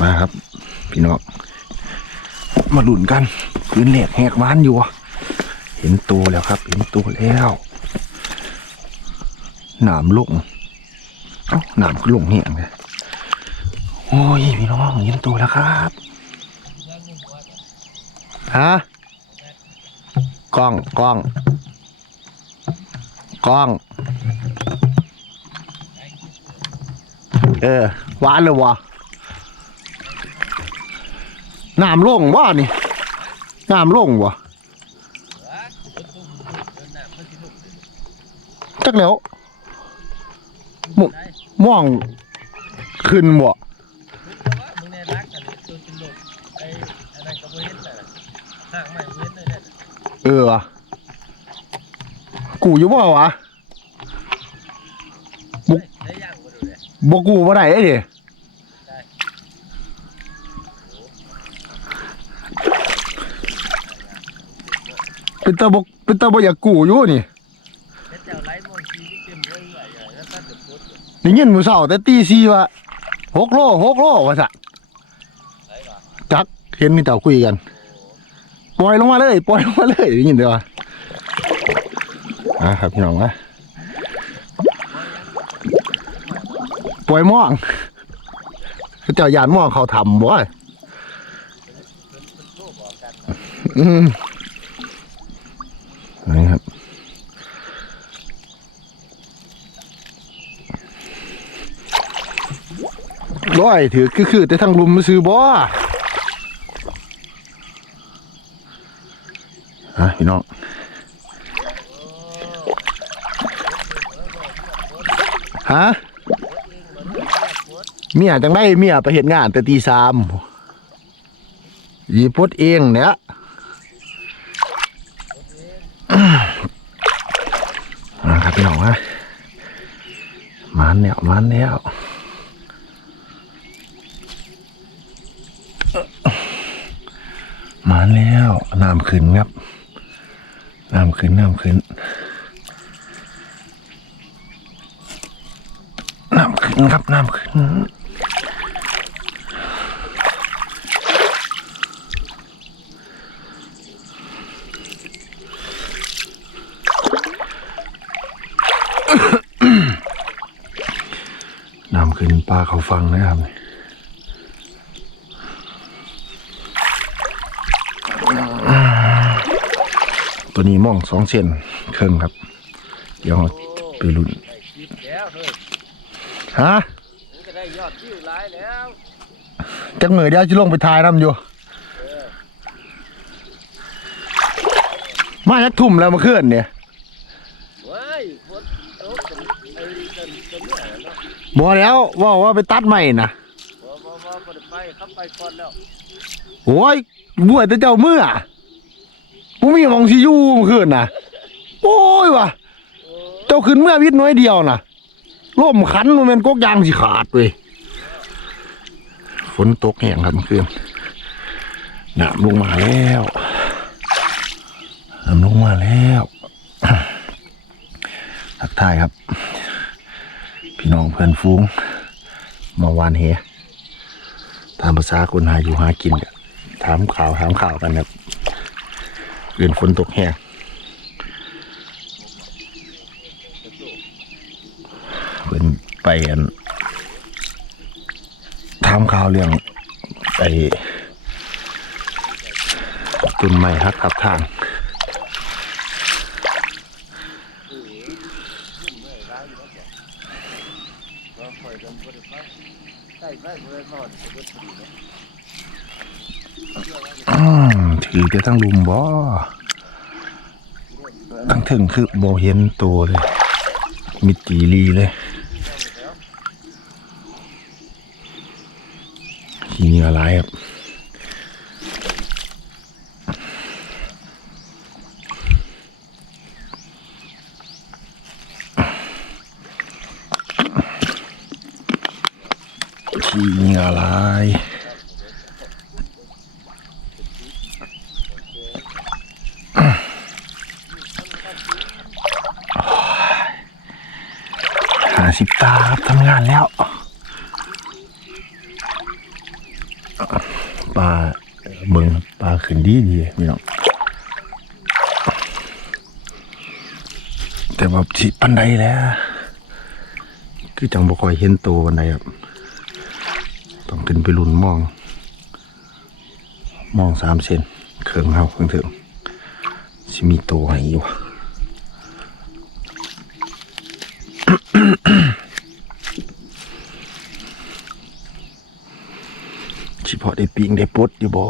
มาครับ พี่น้องมาดุนกันพื้นแหลกแหกบ้านอยู่ เห็นตัวแล้วครับ เห็นตัวแล้วหนามลงเอ้าหนามก็ลงเหี่ยงเลยโอ้ยพี่น้องเห็นตัวแล้วครับฮะกล้องกล้องกล้อง เออหวานเลยวะ น้ำลงว่านี่น้ำลงวะจักแล้วมม่วงขึ้นบ่เออวะกูอยู่บ่วะบ่ดูเลยบ่กูบ่ได้เอ้ย เป็นตาบ่เป็นตาบอยากกูอยู่นี่แล้วเจ้าไล่มองชีที่เงี้ยินมือเช้าแต่ตีสี่ว่าหกโลหกโลว่าซะไหลว่ะจักเห็นมีเต่าคุยกัน ปล่อยลงมาเลยปล่อยลงมาเลยได้ยินเด้ออะครับพี่น้องนะปล่อยม่องเจ้าหยานม่องเขาทำบ่อืมนี่ครับ ร้อยถือคือคือแต่ทางลุมมาซื้อบ่ฮะพี่น้องฮะเมียจังได้เมียไปเห็นงานแต่ตีสามยีพดเองเนี่ยมาครับพี่น้องฮะมันแล้วมันแล้ว มาแล้วน้ำขึ้นครับน้ำขึ้นน้ำขึ้นน้ำขึ้นครับน้ำขึ้นน้ำขึ้นปลาเขาฟังนะครับนี่ ตัวนี้ม่องสองเซนเครื่องครับ เดี๋ยวเราไปลุ้นฮะจังเหมือเดี๋ยวจะลงไปทายน้ำอยู่มาจักทุ่มแล้วมาเคลื่อนเนี่ยว้ายคนโตกันไอ้กันกันเนี่ยเนาะบอแล้วว่าว่าไปตัดใหม่นะบ่บ่บ่บ่ได้ไปไปก่อนแล้วโอ้ยบวชแต่เจ้าเมื่อ กูมีหมองสิอยูเมื่อคืนนะโอ้ยว่ะ เจ้าขึ้นเมื่อวิทย์น้อยเดียวนะร่มขันมันเป็นกกยางสิขาดเว้ยฝนตกแห้งครับเมื่อคืนน้ำลงมาแล้วน้ำลงมาแล้วทักทายครับ พี่น้องเพื่อนฟูงมาวานเฮตามภาษาคนหาอยู่หากินกันถามข่าวถามข่าวกันครับ เอื่นฝนตกแห้งเป็นไปอันถามข่าวเรื่องไปต้นไม้ฮักขับทางบ่ค่อยกันบ่ได้ไปใกล้ไปบ่ได้นอนบ่ได้ตื่นเลย ถือจะทั้งลุมบ่ทั้งถึงคือบ่เห็นตัวเลย มิจีรีเลยขี้เหงื่อไหลายครับขี้เหงื่อไหลายหา สิบตาครับทำงานแล้วปลาเบิงปลาขึ้นดีดีพี่น้องแต่แบบสิปันใดแล้วคือจังบ่คอยเห็นโตวปันใดครับต้องขึ้นไปลุ่นมอง มองสามเซนเขิงเฮาเพิ่งถึงสิมีโตวให้อยู่ ชิพอ ได้ปิงได้ปลดอยู่บ่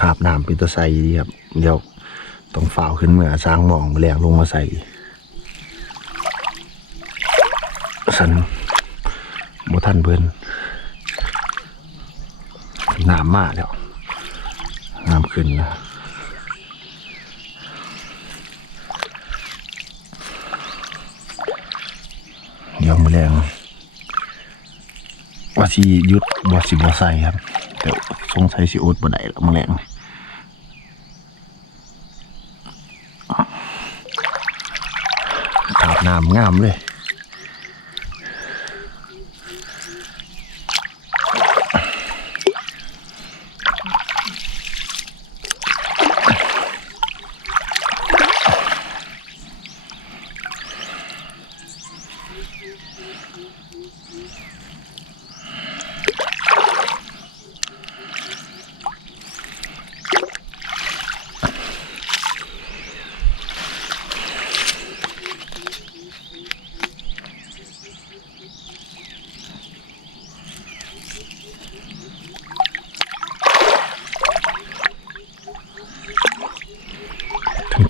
ขาบน้ำเป็นตะไซดีครับ เดี๋ยวต้องฝ่าวขึ้นเมื่อสร้างมองแหลกลงมาใส่สันบ่ทันเพิ่นน้ำมาแล้วน้ำขึ้นนะเดี๋ยวมาแรง ว่าสิยุดบ่สิบ่ใส่ครับแต่สงสัยสิอดบ่ได้แล้วแมลงขาบน้ำงามเลย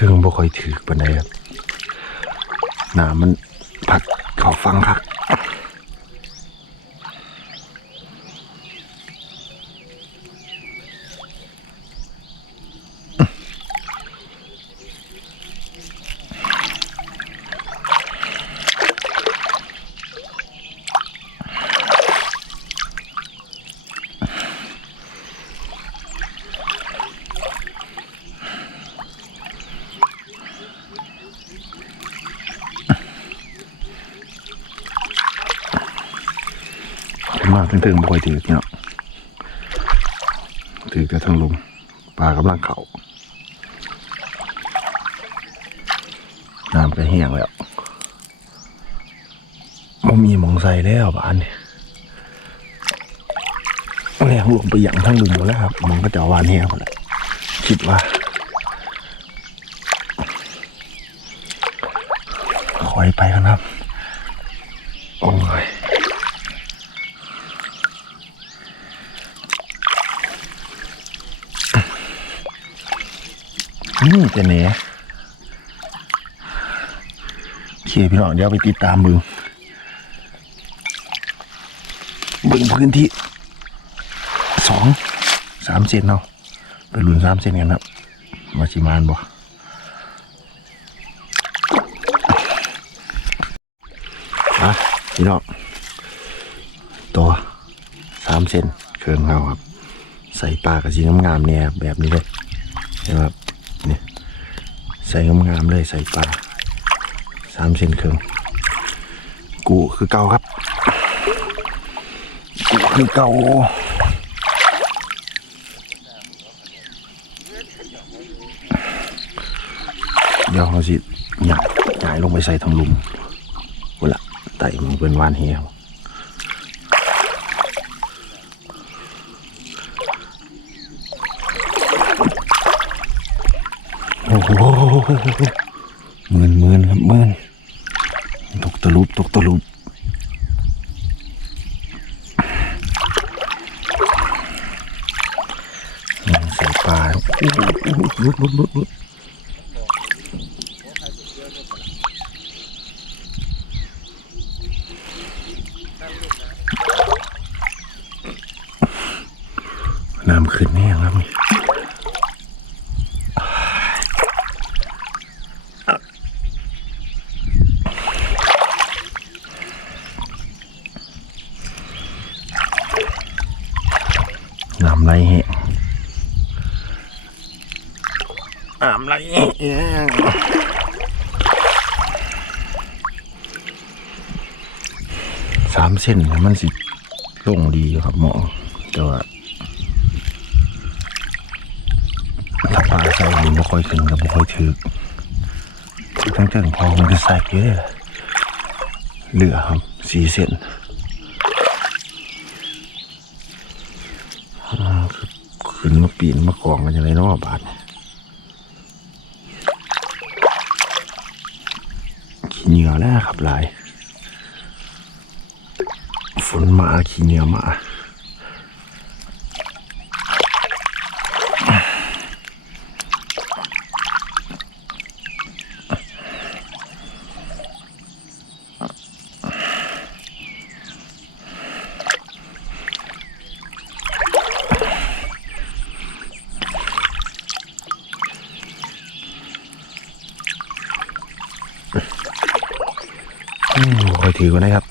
ถึงบ่ค่อยถือปานใดครับหนามันผัดเขาฟังครับ มาถึงๆบ่ค่อยถือเนาะถือแต่ทั้งลุมปลากำลังเขาน้ำก็แห้งแล้วมันมีหมองใส่แล้วบ้านนี่แรงลงไปอย่างทั้งลุมหมดแล้วครับมันก็จะวานแห้งหมดแล้วคิดว่าคอยไปกันครับ โอ้ย นี่จะแหนโอเคพี่น้องเดี๋ยวไปติดตามบึงบึงพื้นที่สองสามเซนเนาะไปลุนสามเซนกันครับมาชิมานบ่อะพี่น้องตัวสามเซนเครื่องเราครับ ใส่ปลากระสีงามเนี่ยแบบนี้เลยเห็นไหมครับ ใส่งามๆเลยใส่ปลาสามเซนครึ่งกูคือเก่าครับ กูคือเก่าเดี๋ยวเขาสิหยาดหยายลงไปใส่ทางลุมกูละไต่มันเป็นวานเหี่ย โหหมื่นหมื่นครับหมื่นตกตะลุบตกตะลุบใส่ปลาลุดลุดลุดลุดน้ำขึ้นแน่ครับนี่ น้ำ ไหลแห้งน้ำไหลแห้งสามเส้นเนี่ยมันสิลงดีอยู่ครับหมอแต่ว่าถ้าปลาใส่มันบ่ค่อยขึ้นกับบ่ค่อยถึกทั้งเทิงพอมันก็ใส่เยอะเหลือครับสี่เส้นอ่าขึ้นมา ปีนมากองกันยังไงเนาะบาทขี้เหนียวแล้วครับลาย ฝนมาขี้เหนียวมา คอยถือกันนะครับ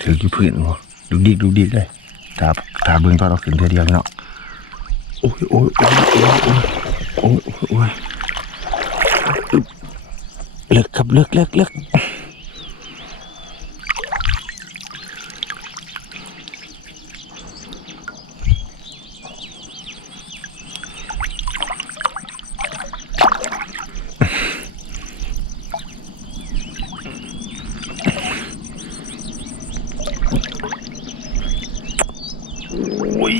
ถือกี่พื้นวะดูดิกดูดิกเลยตาตาเบื้องต้นเราขึ้นเท่าเดียวเนาะโอ้ยโอ้ยโอ้ยโอ้ยโอ้ยโอ้ยอึ๊บเลิกครับเลิกเลิกเลิกโอ้ย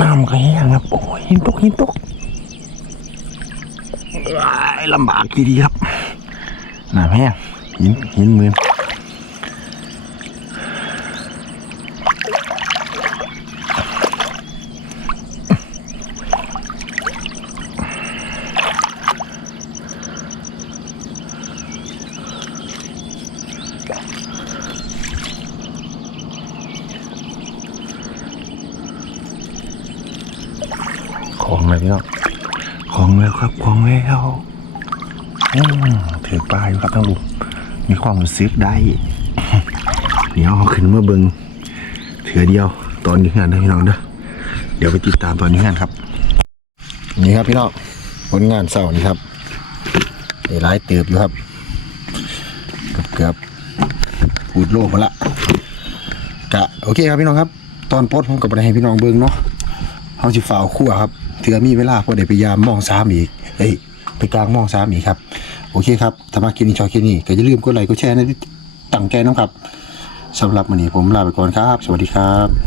น้ำก็แห้งครับ โอ้ย หินตกหินตกลำบากทีดีครับน้ำแห้งหินหินมือน ของเลยพี่น้องของแล้วครับของแล้วอืมถือปลาอยู่ครับทั้งลุงมีความรู้สึกได้เดี๋ยวเอาขึ้นมาเบิงเถือเดียวตอนนี้งานเด้อพี่น้องเด้อเดี๋ยวไปติดตามตอนนี้งานครับ นี่ครับพี่น้องผลงานเสาร์นี่ครับได้หลายเติบอยู่ครับ เกือบเกือบๆพูดโลกมาละกะโอเคครับพี่น้องครับ ตอนโพสต์ผมกับไปให้พี่น้องเบิ่งเนาะเขาสิฝ่าวคั่วครับเถือมีเวลาพอได้พยายามมองซ้ำอีกเอ้ยไปกลางมองซ้ำอีกครับ โอเคครับถ้ามาคลินี้ชอบคลินี้ก็อย่าลืมกดไลค์กดแชร์นะตั้งใจน้องครับสำหรับวันนี้ผมลาไปก่อนครับ สวัสดีครับ